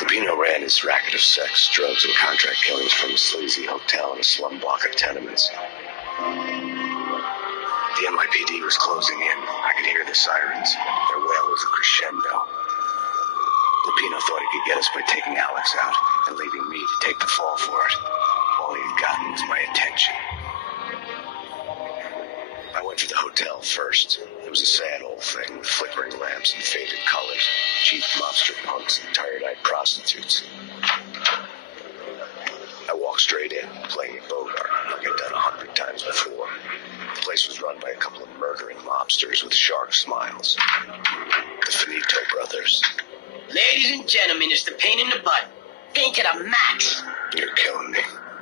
Lupino ran his racket of sex, drugs, and contract killings from a sleazy hotel in a slum block of tenements. The NYPD was closing in. I could hear the sirens. Their wail was a crescendo. Lupino thought he could get us by taking Alex out and leaving me to take the fall for it. All he had gotten was my attention. I went for the hotel first. It was a sad old thing with flickering lamps and faded colors, cheap mobster punks and tired-eyed prostitutes. I walked straight in, playing at Bogart like I'd done 100 times before. The place was run by a couple of murdering mobsters with shark smiles. The Finito brothers. Ladies and gentlemen, it's the pain in the butt. Pain to the max. You're killing me.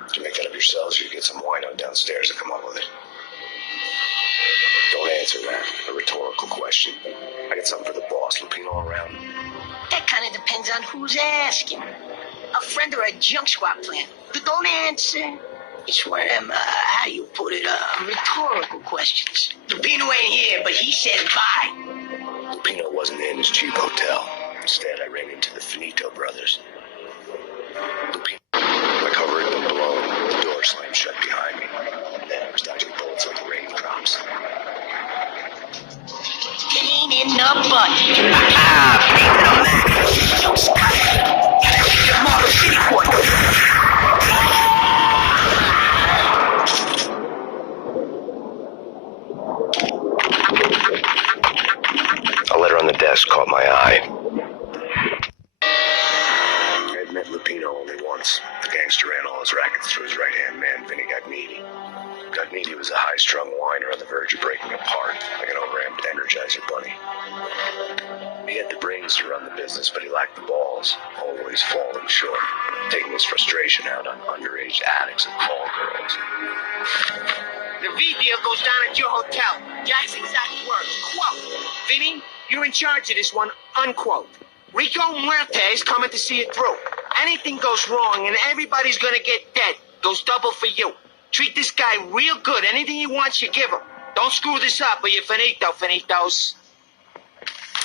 Did you make that up yourselves or you get some wino downstairs to come up with it? Don't answer that. A rhetorical question. I got something for the boss. Lupino around? That kind of depends on who's asking. A friend or a junk squad plan. But don't answer. It's one of them, how do you put it, rhetorical questions. Lupino ain't here, but he said bye. Lupino wasn't in his cheap hotel. Instead, I ran into the Finito brothers. Lupino, my cover had been blown. The door slammed shut behind me. And then I was dodging bullets like raindrops. Pain in the butt. Pain in the max. Junk squad. Model City Court. A letter on the desk caught my eye. I had met Lupino only once. The gangster ran all his rackets through his right-hand man, Vinny Gagniti. Gagniti was a high-strung whiner on the verge of breaking apart, like an overamped Energizer bunny. He had the brains to run the business, but he lacked the balls, always falling short, taking his frustration out on underage addicts and call girls. The V deal goes down at your hotel. Jack's exact words. Quote, Vinny, you're in charge of this one, unquote. Rico Muerte's coming to see it through. Anything goes wrong and everybody's gonna get dead. Goes double for you. Treat this guy real good. Anything he wants, you give him. Don't screw this up or you're finito, finitos.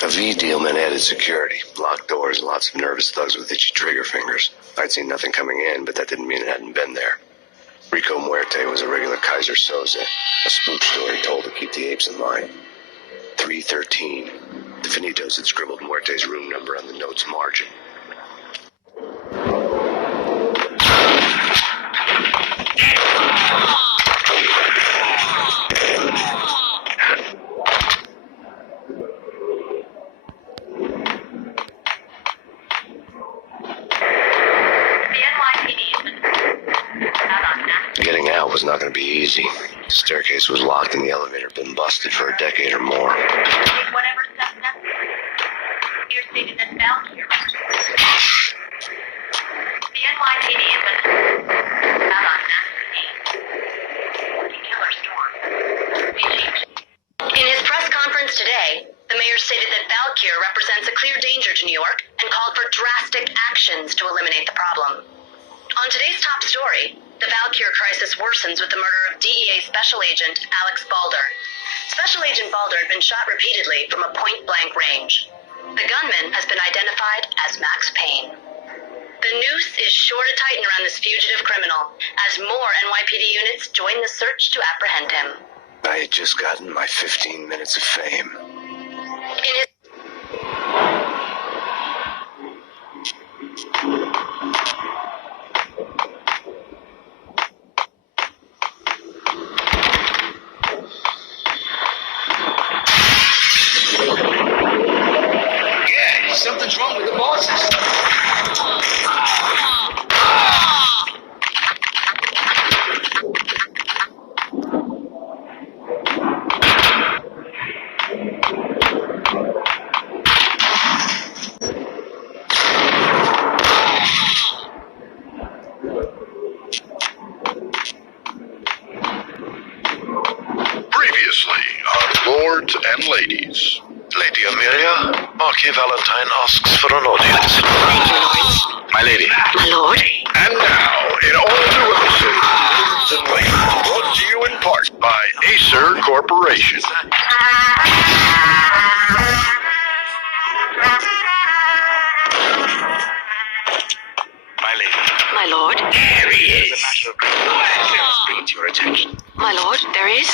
A V deal meant added security, locked doors, and lots of nervous thugs with itchy trigger fingers. I'd seen nothing coming in, but that didn't mean it hadn't been there. Rico Muerte was a regular Kaiser Soze, a spook story told to keep the apes in line. 313. The Finitos had scribbled Muerte's room number on the note's margin. Getting out was not going to be easy. The staircase was locked and the elevator had been busted for a decade or more. Take whatever steps necessary. You're stated that Valkyr. The NYPD has been out on master need. Killer storm. In his press conference today, the mayor stated that Valkyr represents a clear danger to New York and called for drastic actions to eliminate the problem. On today's top story, the Valkyr crisis worsens with the murder of DEA Special Agent Alex Balder. Special Agent Balder had been shot repeatedly from a point-blank range. The gunman has been identified as Max Payne. The noose is sure to tighten around this fugitive criminal as more NYPD units join the search to apprehend him. I had just gotten my 15 minutes of fame. In his Something's wrong with the bosses. Previously on Lords and Ladies. Lady Amelia, Marquis Valentine asks for an audience. My lady. My lord. And now, in all new episodes, Lords and Ladies, brought to you in part by Acer Corporation. My lord. There he is. It's a matter of great importance I must bring it to your attention. My lord, there is?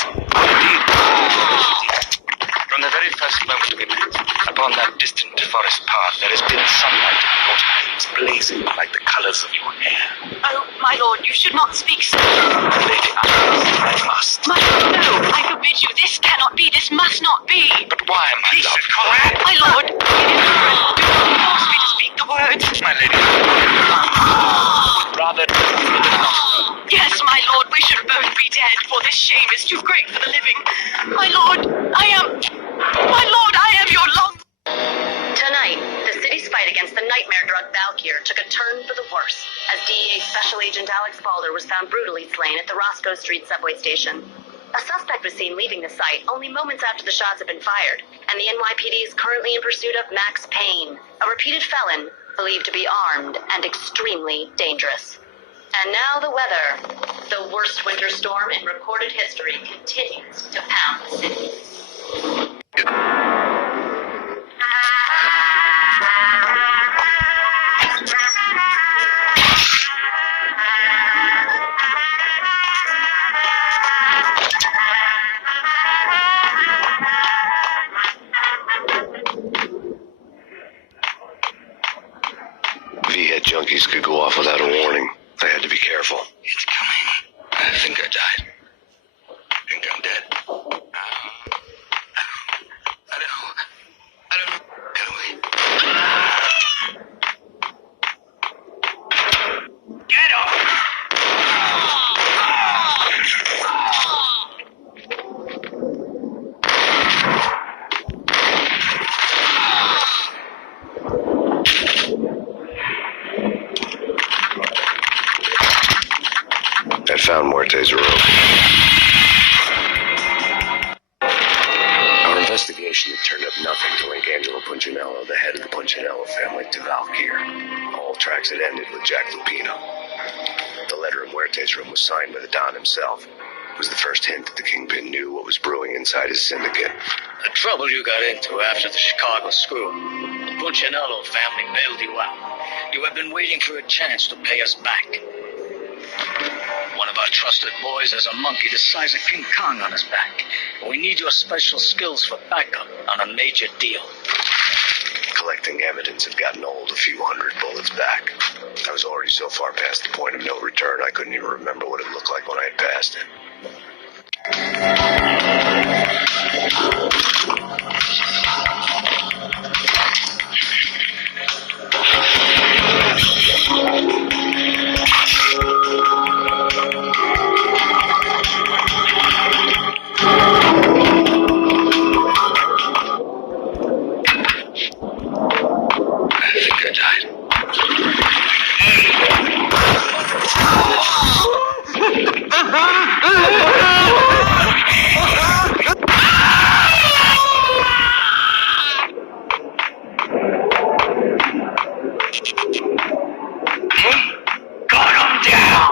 From the very first moment we met, upon that distant forest path, there has been sunlight in your eyes, blazing like the colors of your hair. Oh, my lord, you should not speak so. Lady Agnes, I must. My lord, no, I forbid you. This cannot be. This must not be. But why, my love? My lord, it is dreadful. Do not force me to speak the words. My lady. Rather. Yes, my lord, we should both be dead, for this shame is too great for the living. My lord, I am your long... Tonight, the city's fight against the nightmare drug Valkyr took a turn for the worse, as DEA Special Agent Alex Balder was found brutally slain at the Roscoe Street subway station. A suspect was seen leaving the site only moments after the shots had been fired, and the NYPD is currently in pursuit of Max Payne, a repeated felon believed to be armed and extremely dangerous. And now the weather. The worst winter storm in recorded history continues to pound the city. V-head junkies could go off without a warning. I had to be careful. It's coming. I think I died. I think I'm dead. I don't know. Get away. Get off! I found Muerte's room. Our investigation had turned up nothing to link Angelo Punchinello, the head of the Punchinello family, to Valkyr. All tracks had ended with Jack Lupino. The letter in Muerte's room was signed by the Don himself. It was the first hint that the Kingpin knew what was brewing inside his syndicate. The trouble you got into after the Chicago screw. The Punchinello family bailed you out. You have been waiting for a chance to pay us back. One of our trusted boys has a monkey the size of King Kong on his back. We need your special skills for backup on a major deal. Collecting evidence had gotten old a few hundred bullets back. I was already so far past the point of no return, I couldn't even remember what it looked like when I had passed it. I think I died. Got him down!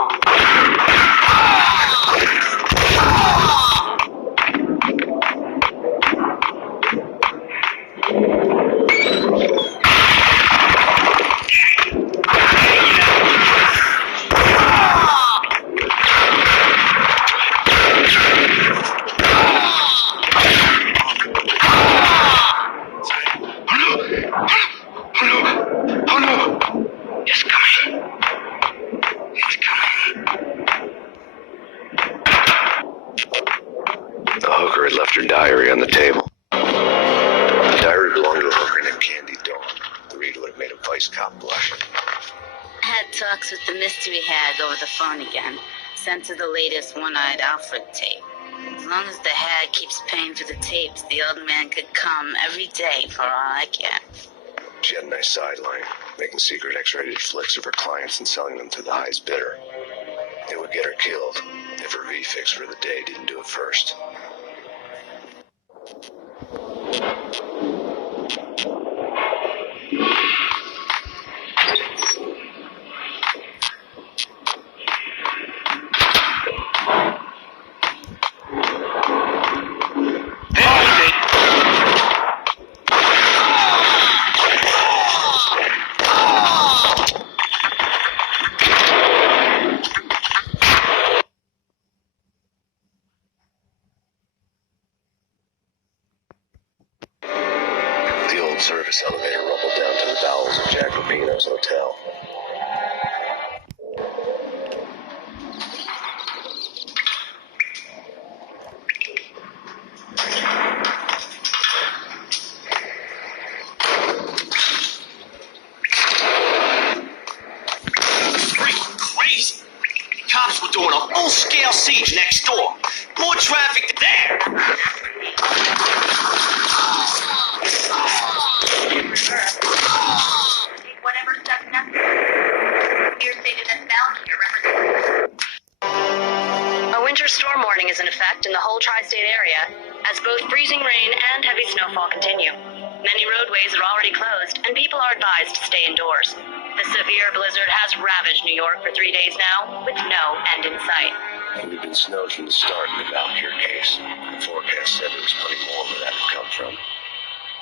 Oh no! It's coming. It's coming. The hooker had left her diary on the table. The diary belonged to a hooker named Candy Dawn. The read would have made a vice cop blush. Had talks with the mystery hag over the phone again. Sent to the latest one-eyed Alfred tape. As long as the hag keeps paying for the tapes, the old man could come every day for all I care. She had a nice sideline, making secret X-rated flicks of her clients and selling them to the highest bidder. It would get her killed if her V-fix for the day didn't do it first. walls of Jack Lupino's hotel. Crazy. Cops were doing a full-scale siege next door. More traffic there. Whatever steps necessary. Here stated that Valkyr represents. A winter storm warning is in effect in the whole tri-state area, as both freezing rain and heavy snowfall continue. Many roadways are already closed, and people are advised to stay indoors. The severe blizzard has ravaged New York for 3 days now, with no end in sight. We've been snowed from the start in the Valkyr case. The forecast said there was plenty more where that had come from.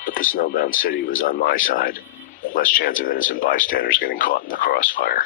But the snowbound city was on my side. Less chance of innocent bystanders getting caught in the crossfire.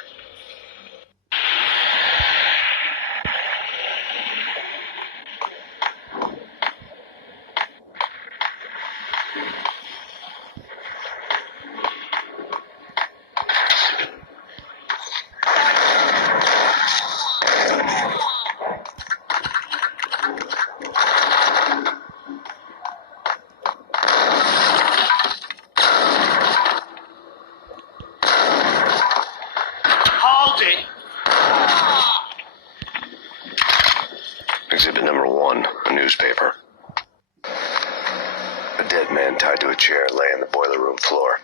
Exhibit number 1, a newspaper. A dead man tied to a chair lay on the boiler room floor.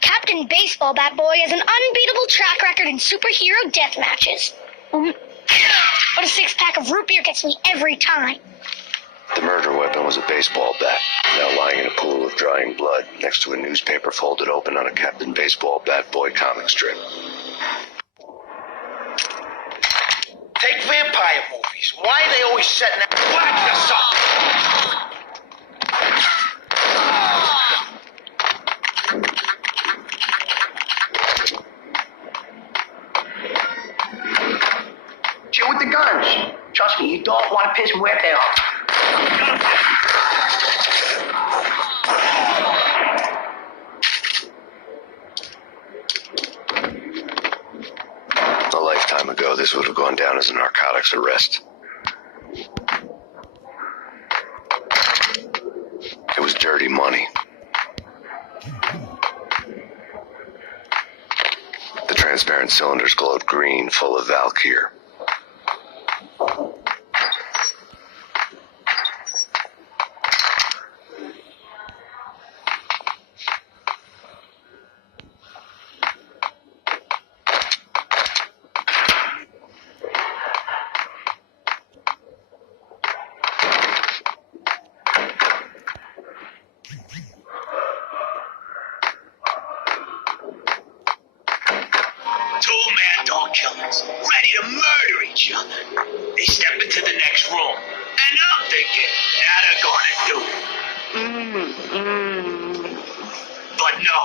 Captain Baseball Bat Boy has an unbeatable track record in superhero death matches. But a 6-pack of root beer gets me every time. The murder weapon was a baseball bat, now lying in a pool of drying blood next to a newspaper folded open on a Captain Baseball Bat Boy comic strip. Take vampire movies. Why are they always setting that? Whack this up. Chill with the guns. Trust me, you don't want to piss Muerte off. A lifetime ago, this would have gone down as a narcotics arrest. It was dirty money. The transparent cylinders glowed green, full of Valkyr. Dog killers, ready to murder each other. They step into the next room, and I'm thinking, now they're gonna do it. But no,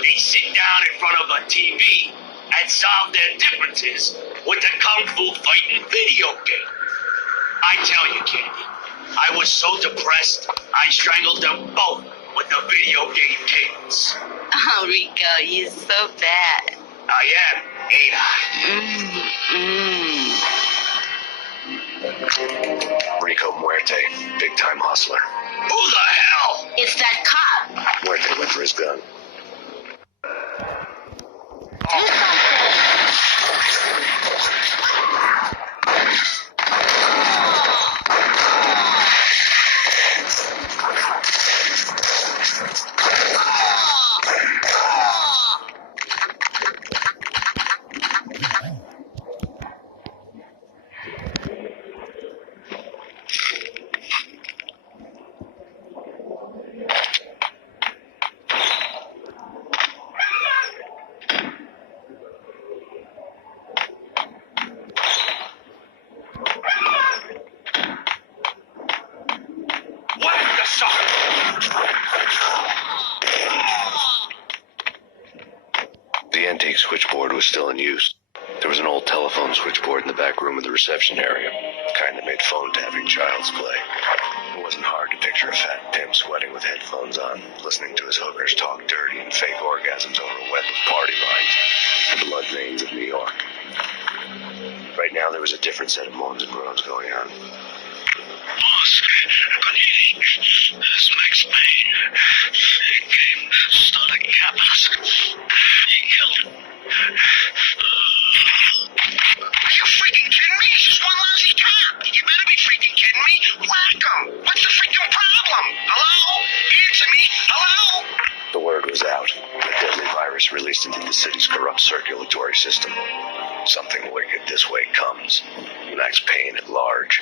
they sit down in front of a TV and solve their differences with a kung fu fighting video game. I tell you, Candy, I was so depressed, I strangled them both with the video game cables. Oh, Rico, you're so bad. I am, ain't I? Rico Muerte, big-time hustler. Who the hell? It's that cop. Muerte went for his gun. Do something. The antique switchboard was still in use. There was an old telephone switchboard in the back room of the reception area, the kind that made phone tapping child's play. It wasn't hard to picture a fat pimp sweating with headphones on, listening to his hookers talk dirty and fake orgasms over a web of party lines, the blood veins of New York. Right now, there was a different set of moans and groans going on. Boss, good evening. This is Max Payne. He came, stole a capitalist. He killed him. Are you freaking kidding me? It's just one lousy cop. You better be freaking kidding me. Whack him. What's the freaking problem? Hello? Answer me. Hello? The word was out. A deadly virus released into the city's corrupt circulatory system. Something wicked this way comes. Max Payne at large.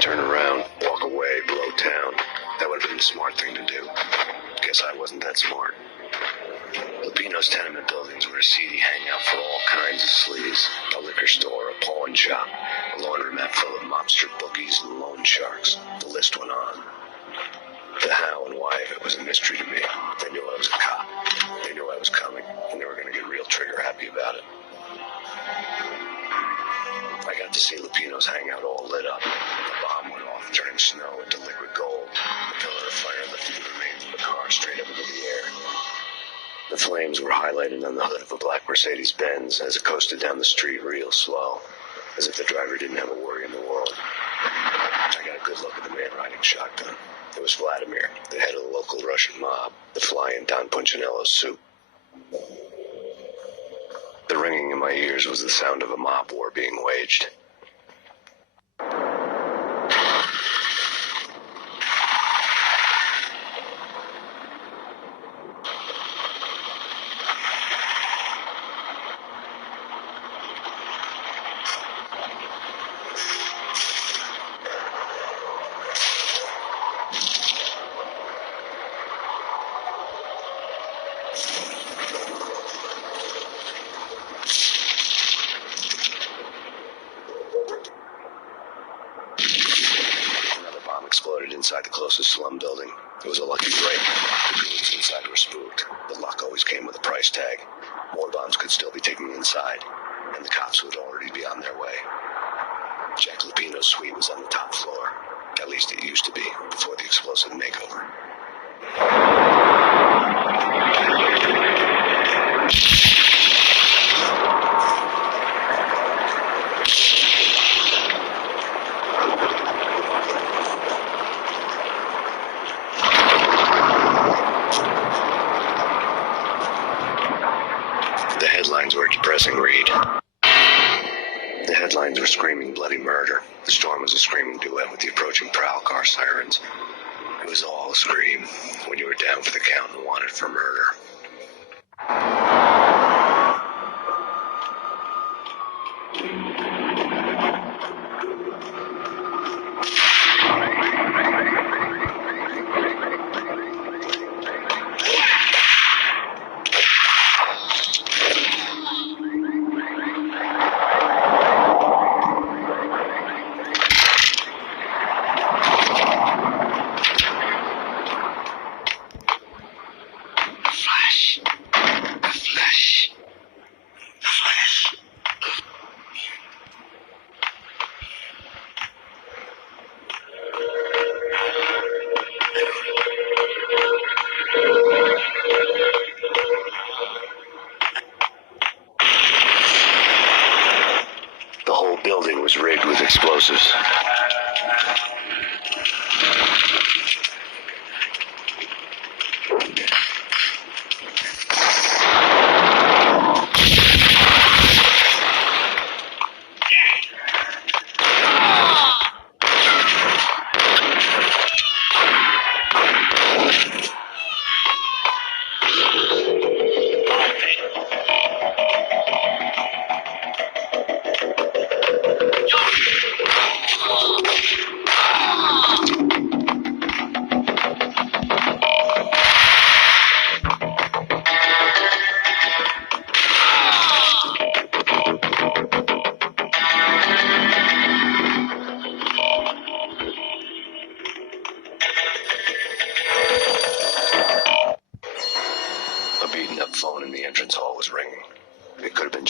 Turn around, walk away, blow town. That would have been the smart thing to do. Guess I wasn't that smart. Lupino's tenement buildings were a seedy hangout for all kinds of sleaze. A liquor store, a pawn shop, a laundromat full of mobster bookies and loan sharks. The list went on. The how and why of it was a mystery to me. They knew I was a cop. They knew I was coming, and they were going to get real trigger happy about it. I got to see Lupino's hangout all lit up. The bomb went off, turning snow into liquid gold. The pillar of fire lifted the remains of the car straight up into the air. The flames were highlighted on the hood of a black Mercedes-Benz as it coasted down the street real slow, as if the driver didn't have a worry in the world. I got a good look at the man riding shotgun. It was Vladimir, the head of the local Russian mob, the fly in Don Punchinello's suit. The ringing in my ears was the sound of a mob war being waged. Exploded inside the closest slum building. It was a lucky break. The goons inside were spooked, but luck always came with a price tag. More bombs could still be taken inside, and the cops would already be on their way. Jack Lupino's suite was on the top floor. At least it used to be, before the explosive makeover. The headlines were a depressing read. The headlines were screaming bloody murder. The storm was a screaming duet with the approaching prowl car sirens. It was all a scream when you were down for the count and wanted for murder.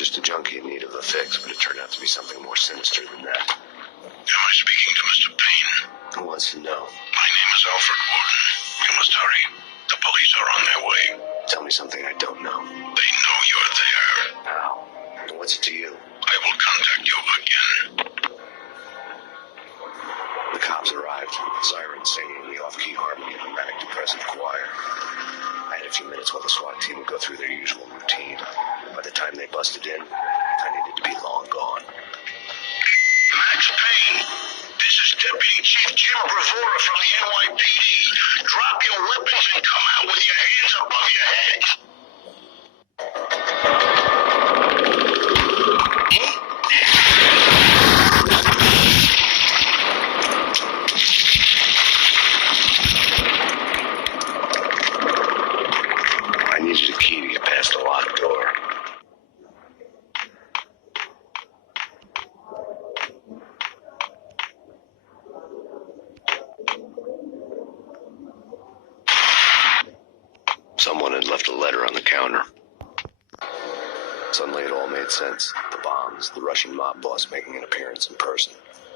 just a junkie in need of a fix, but it turned out to be something more sinister than that. Am I speaking to Mr. Payne? Who wants to know? My name is Alfred Woden. You must hurry. The police are on their way. Tell me something I don't know. They know you're there. How? And what's it to you? I will contact you again. The cops arrived, sirens singing the off-key harmony of a manic-depressive choir. I had a few minutes while the SWAT team would go through their usual routine. By the time they busted in, I needed to be long gone. Max Payne, this is Deputy Chief Jim Bravura from the NYPD. Drop your weapons and come out with your hands above your head. I needed a key to get past the locked door. Someone had left a letter on the counter. Suddenly it all made sense. The bombs, the Russian mob boss making an appearance in person.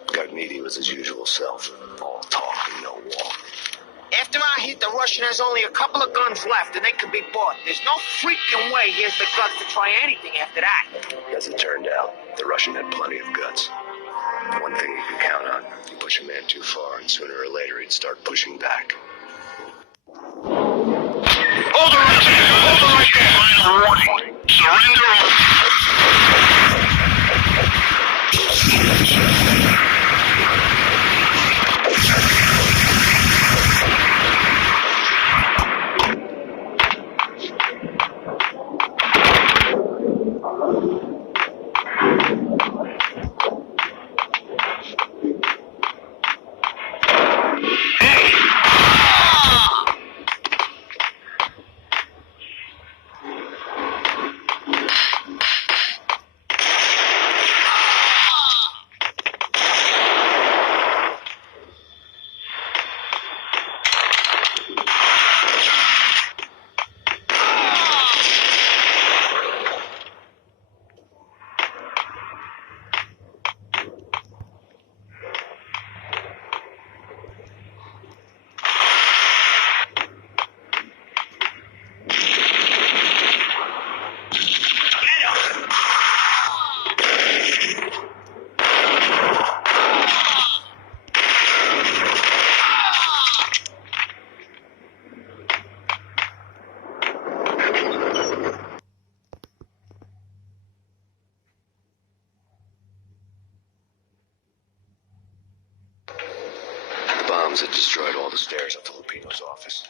Gagnidi was his usual self. All talk and no walk. After I hit, the Russian has only a couple of guns left, and they can be bought. There's no freaking way he has the guts to try anything after that. As it turned out, the Russian had plenty of guts. One thing you can count on, you push a man too far, and sooner or later he'd start pushing back. Hold on right there. Hold on right there. Final warning. Surrender or... The bombs had destroyed all the stairs up to Lupino's office.